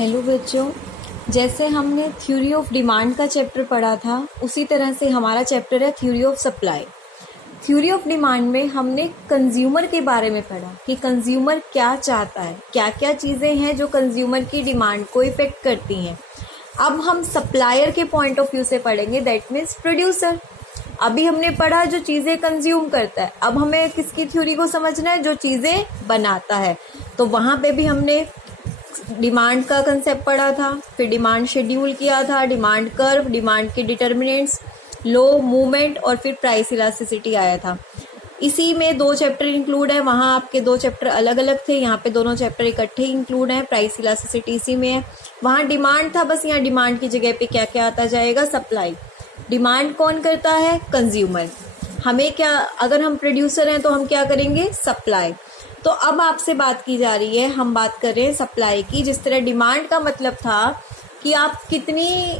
Hello बच्चों, जैसे हमने थ्योरी ऑफ डिमांड का चैप्टर पढ़ा था उसी तरह से हमारा चैप्टर है theory of supply. Theory of demand में हमने कंज्यूमर के बारे में पढ़ा कि कंज्यूमर क्या चाहता है, क्या क्या चीज़ें हैं जो कंज्यूमर की डिमांड को इफेक्ट करती हैं। अब हम सप्लायर के पॉइंट ऑफ व्यू से पढ़ेंगे, दैट मीन्स प्रोड्यूसर। अभी हमने पढ़ा जो चीज़ें कंज्यूम करता है, अब हमें किसकी थ्योरी को समझना है, जो चीज़ें बनाता है। तो वहाँ पे भी हमने डिमांड का कंसेप्ट पढ़ा था, फिर डिमांड शेड्यूल किया था, डिमांड कर्व, डिमांड के डिटर्मिनेंट्स, लो मूवमेंट और फिर प्राइस इलास्टिसिटी आया था। इसी में 2 चैप्टर इंक्लूड है, वहाँ आपके 2 चैप्टर अलग अलग थे, यहाँ पे दोनों चैप्टर इकट्ठे इंक्लूड हैं। प्राइस इलास्टिसिटी इसी में है, वहाँ डिमांड था, बस यहाँ डिमांड की जगह पे क्या क्या आता जाएगा, सप्लाई। डिमांड कौन करता है, कंज्यूमर। हमें क्या, अगर हम प्रोड्यूसर हैं तो हम क्या करेंगे, सप्लाई। तो अब आपसे बात की जा रही है, हम बात कर रहे हैं सप्लाई की। जिस तरह डिमांड का मतलब था कि आप कितनी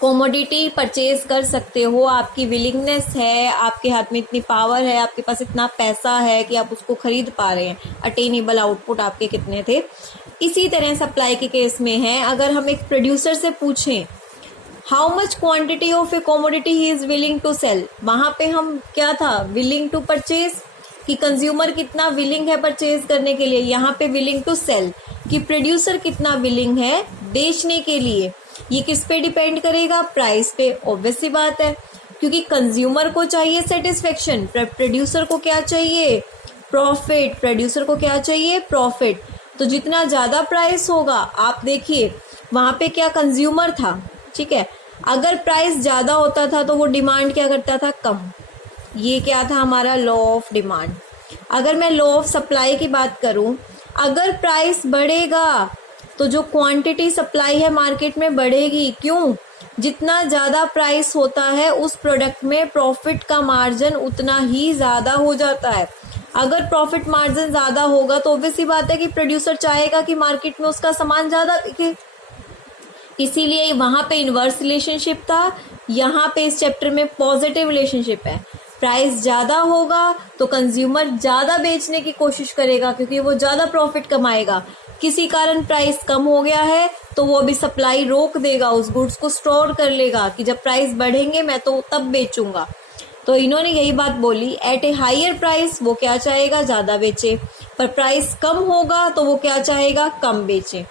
कमोडिटी परचेज कर सकते हो, आपकी विलिंगनेस है, आपके हाथ में इतनी पावर है, आपके पास इतना पैसा है कि आप उसको खरीद पा रहे हैं, अटेनेबल आउटपुट आपके कितने थे। इसी तरह सप्लाई के केस में है, अगर हम एक प्रोड्यूसर से पूछें how much quantity of a commodity he is willing to sell, वहां पे हम क्या था, विलिंग टू परचेज, कि कंज्यूमर कितना विलिंग है परचेज करने के लिए। यहाँ पे विलिंग टू सेल, कि प्रोड्यूसर कितना विलिंग है बेचने के लिए। ये किस पे डिपेंड करेगा, प्राइस पे। ऑब्वियस सी बात है, क्योंकि कंज्यूमर को चाहिए सेटिस्फेक्शन, प्रोड्यूसर को क्या चाहिए, प्रॉफिट। प्रोड्यूसर को क्या चाहिए, प्रॉफिट। तो जितना ज्यादा प्राइस होगा, आप देखिए वहां पे क्या कंज्यूमर था, ठीक है। अगर प्राइस ज्यादा होता था तो वो डिमांड क्या करता था, कम। ये क्या था हमारा, लॉ ऑफ डिमांड। अगर मैं लॉ ऑफ सप्लाई की बात करूं, अगर प्राइस बढ़ेगा तो जो क्वांटिटी सप्लाई है मार्केट में बढ़ेगी। क्यों, जितना ज्यादा प्राइस होता है उस प्रोडक्ट में प्रॉफिट का मार्जिन उतना ही ज्यादा हो जाता है। अगर प्रॉफिट मार्जिन ज्यादा होगा तो ऑब्वियस सी बात है कि प्रोड्यूसर चाहेगा कि मार्केट में उसका सामान ज्यादा बिके। इसीलिए वहां पे इनवर्स रिलेशनशिप था, यहाँ पे इस चैप्टर में पॉजिटिव रिलेशनशिप है। प्राइस ज्यादा होगा तो कंज्यूमर ज्यादा बेचने की कोशिश करेगा, क्योंकि वो ज्यादा प्रॉफिट कमाएगा। किसी कारण प्राइस कम हो गया है तो वो अभी सप्लाई रोक देगा, उस गुड्स को स्टोर कर लेगा कि जब प्राइस बढ़ेंगे मैं तो तब बेचूंगा। तो इन्होंने यही बात बोली, एट ए हायर प्राइस वो क्या चाहेगा, ज्यादा बेचे, पर प्राइस कम होगा तो वो क्या चाहेगा, कम बेचे।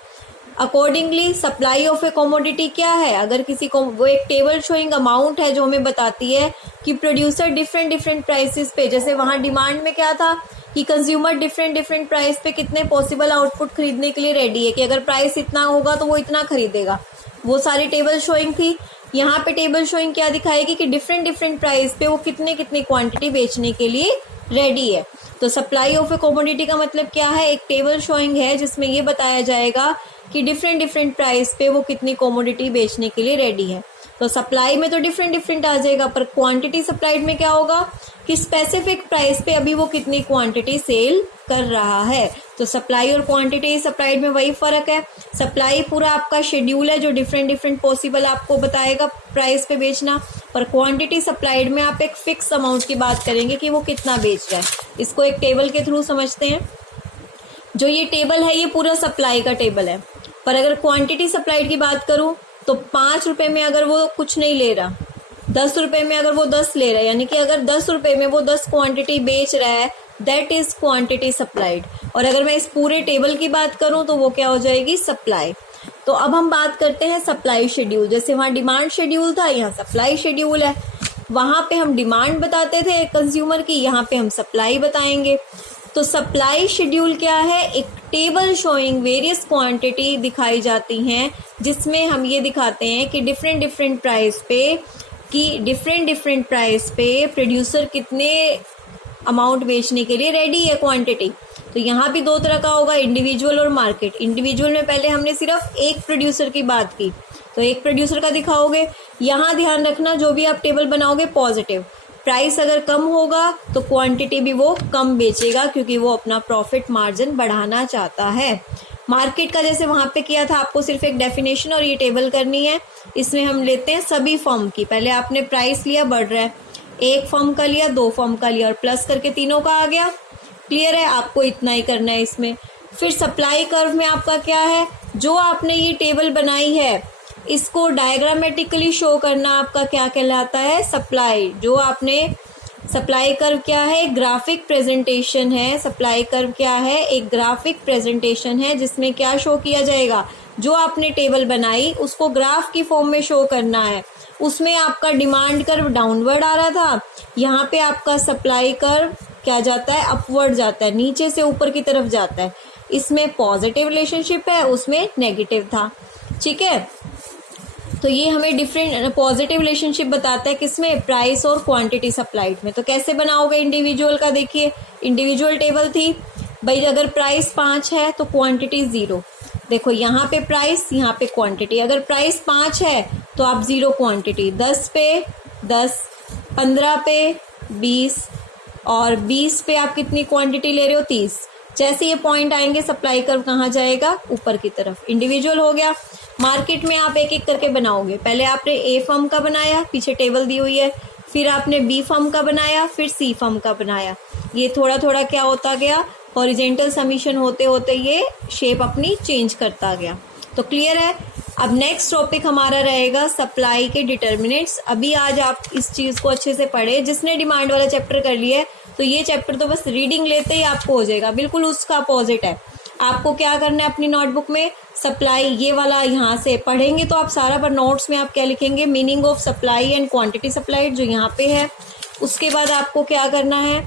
Accordingly supply of a commodity क्या है, अगर किसी को, वो एक टेबल शोइंग अमाउंट है जो हमें बताती है कि प्रोड्यूसर डिफरेंट प्राइसेस पे, जैसे वहां डिमांड में क्या था कि कंज्यूमर डिफरेंट प्राइस पे कितने पॉसिबल आउटपुट खरीदने के लिए रेडी है, कि अगर प्राइस इतना होगा तो वो इतना खरीदेगा। वो सारी टेबल शोइंग थी। यहाँ पे टेबल शोइंग क्या दिखाएगी कि डिफरेंट प्राइस पे वो कितने क्वांटिटी बेचने के लिए रेडी है। तो सप्लाई ऑफ ए कमोडिटी का मतलब क्या है, एक टेबल शोइंग है जिसमें ये बताया जाएगा कि डिफरेंट प्राइस पे वो कितनी कमोडिटी बेचने के लिए रेडी है। तो सप्लाई में तो डिफरेंट आ जाएगा, पर क्वांटिटी सप्लाइड में क्या होगा कि स्पेसिफिक प्राइस पे अभी वो कितनी क्वांटिटी सेल कर रहा है। तो सप्लाई और क्वांटिटी सप्लाइड में वही फर्क है। सप्लाई पूरा आपका शेड्यूल है जो डिफरेंट पॉसिबल आपको बताएगा प्राइस पे बेचना, पर क्वांटिटी सप्लाइड में आप एक फिक्स अमाउंट की बात करेंगे कि वो कितना बेच रहा है। इसको एक टेबल के थ्रू समझते हैं। जो ये टेबल है ये पूरा सप्लाई का टेबल है, पर अगर क्वांटिटी सप्लाइड की बात करूं तो 5 रुपए में अगर वो कुछ नहीं ले रहा, 10 रुपए में अगर वो 10 ले रहा है, यानी कि अगर 10 रुपए में वो 10 क्वांटिटी बेच रहा है, दैट इज क्वांटिटी सप्लाइड। और अगर मैं इस पूरे टेबल की बात करूं तो वो क्या हो जाएगी, सप्लाई। तो अब हम बात करते हैं सप्लाई शेड्यूल। जैसे वहां डिमांड शेड्यूल था, यहाँ सप्लाई शेड्यूल है। वहां पे हम डिमांड बताते थे कंज्यूमर की, यहाँ पे हम सप्लाई बताएंगे। तो सप्लाई शेड्यूल क्या है, एक टेबल शोइंग वेरियस क्वांटिटी दिखाई जाती हैं, जिसमें हम ये दिखाते हैं कि डिफरेंट प्राइस पे प्रोड्यूसर कितने अमाउंट बेचने के लिए रेडी है, क्वांटिटी। तो यहाँ भी 2 तरह का होगा, इंडिविजुअल और मार्केट। इंडिविजुअल में पहले हमने सिर्फ एक प्रोड्यूसर की बात की, तो एक प्रोड्यूसर का दिखाओगे। यहाँ ध्यान रखना, जो भी आप टेबल बनाओगे पॉजिटिव, प्राइस अगर कम होगा तो क्वांटिटी भी वो कम बेचेगा, क्योंकि वो अपना प्रॉफिट मार्जिन बढ़ाना चाहता है। मार्केट का जैसे वहां पे किया था, आपको सिर्फ एक डेफिनेशन और ये टेबल करनी है। इसमें हम लेते हैं सभी फर्म की, पहले आपने प्राइस लिया, बढ़ रहा है, 1 फर्म का लिया, 2 फर्म का लिया और प्लस करके तीनों का आ गया। क्लियर है, आपको इतना ही करना है इसमें। फिर सप्लाई कर्व में आपका क्या है, जो आपने ये टेबल बनाई है इसको डायग्रामेटिकली शो करना आपका क्या कहलाता है, सप्लाई। जो आपने सप्लाई कर्व क्या है, ग्राफिक प्रेजेंटेशन है। सप्लाई कर्व क्या है, एक ग्राफिक प्रेजेंटेशन है जिसमें क्या शो किया जाएगा, जो आपने टेबल बनाई उसको ग्राफ की फॉर्म में शो करना है। उसमें आपका डिमांड कर्व डाउनवर्ड आ रहा था, यहाँ पे आपका सप्लाई कर्व क्या जाता है, अपवर्ड जाता है, नीचे से ऊपर की तरफ जाता है। इसमें पॉजिटिव रिलेशनशिप है, उसमें नेगेटिव था। ठीक है, तो ये हमें डिफरेंट पॉजिटिव रिलेशनशिप बताता है किसमें, प्राइस और क्वांटिटी सप्लाइड में। तो कैसे बनाओगे इंडिविजुअल का, देखिए इंडिविजुअल टेबल थी भाई, अगर प्राइस 5 है तो क्वांटिटी 0। देखो यहाँ पे प्राइस, यहाँ पे क्वांटिटी। अगर प्राइस 5 है तो आप 0 क्वांटिटी, 10 पे 10, 15 पे 20 और 20 पे आप कितनी क्वांटिटी ले रहे हो, 30। जैसे ये पॉइंट आएंगे सप्लाई कर्व कहाँ जाएगा, ऊपर की तरफ। इंडिविजुअल हो गया। मार्केट में आप एक एक करके बनाओगे। पहले आपने ए फर्म का बनाया, पीछे टेबल दी हुई है, फिर आपने बी फर्म का बनाया, फिर सी फर्म का बनाया। ये थोड़ा थोड़ा क्या होता गया, हॉरिजेंटल समीशन होते होते ये शेप अपनी चेंज करता गया। तो क्लियर है। अब नेक्स्ट टॉपिक हमारा रहेगा सप्लाई के डिटर्मिनेंट्स। अभी आज आप इस चीज़ को अच्छे से पढ़े। जिसने डिमांड वाला चैप्टर कर लिया है तो ये चैप्टर तो बस रीडिंग लेते ही आपको हो जाएगा, बिल्कुल उसका अपोजिट है। आपको क्या करना है, अपनी नोटबुक में सप्लाई ये वाला यहाँ से पढ़ेंगे तो आप सारा, पर नोट्स में आप क्या लिखेंगे, meaning of supply and quantity supplied, जो यहाँ पे है। उसके बाद आपको क्या करना है,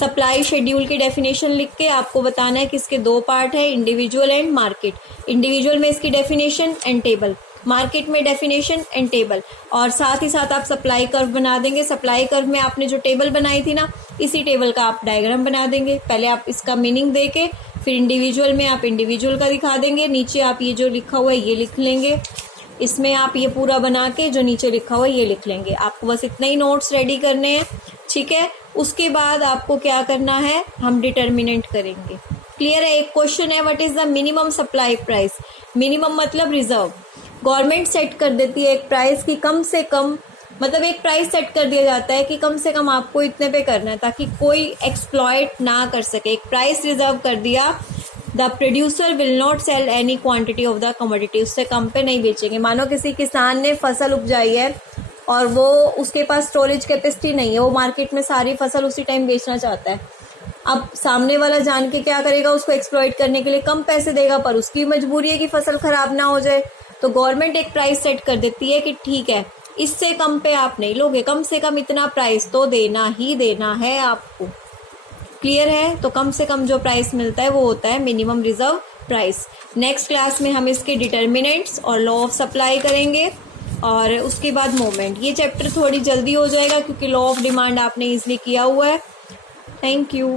सप्लाई शेड्यूल की डेफिनेशन लिख के आपको बताना है कि इसके 2 पार्ट है, इंडिविजुअल एंड मार्केट। इंडिविजुअल में इसकी डेफिनेशन एंड टेबल, मार्केट में डेफिनेशन एंड टेबल, और साथ ही साथ आप सप्लाई कर्व बना देंगे। सप्लाई कर्व में आपने जो टेबल बनाई थी ना, इसी टेबल का आप डायग्राम बना देंगे। पहले आप इसका मीनिंग दे के फिर इंडिविजुअल में आप इंडिविजुअल का दिखा देंगे। नीचे आप ये जो लिखा हुआ है ये लिख लेंगे, इसमें आप ये पूरा बना के जो नीचे लिखा हुआ है ये लिख लेंगे। आपको बस इतना ही नोट्स रेडी करने हैं, ठीक है। उसके बाद आपको क्या करना है, हम डिटर्मिनेंट करेंगे। क्लियर है। एक क्वेश्चन है, what is the minimum supply price. Minimum मतलब रिजर्व। गवर्नमेंट सेट कर देती है एक प्राइस की, कम से कम, मतलब एक प्राइस सेट कर दिया जाता है कि कम से कम आपको इतने पे करना है, ताकि कोई एक्सप्लॉइट ना कर सके। एक प्राइस रिजर्व कर दिया, the producer will not sell any quantity of the commodity, उससे कम पे नहीं बेचेंगे। मानो किसी किसान ने फसल उपजाई है और वो उसके पास स्टोरेज कैपेसिटी नहीं है, वो मार्केट में सारी फसल उसी टाइम बेचना चाहता है। अब सामने वाला जान के क्या करेगा, उसको एक्सप्लॉइट करने के लिए कम पैसे देगा, पर उसकी मजबूरी है कि फसल खराब ना हो जाए। तो गवर्नमेंट एक प्राइस सेट कर देती है कि ठीक है, इससे कम पे आप नहीं लोगे, कम से कम इतना प्राइस तो देना ही देना है आपको। क्लियर है। तो कम से कम जो प्राइस मिलता है वो होता है minimum reserve price. Next class में हम इसके डिटर्मिनेंट्स और लॉ ऑफ सप्लाई करेंगे, और उसके बाद मोमेंट। ये चैप्टर थोड़ी जल्दी हो जाएगा क्योंकि लॉ ऑफ डिमांड आपने इजीली किया हुआ है। Thank you.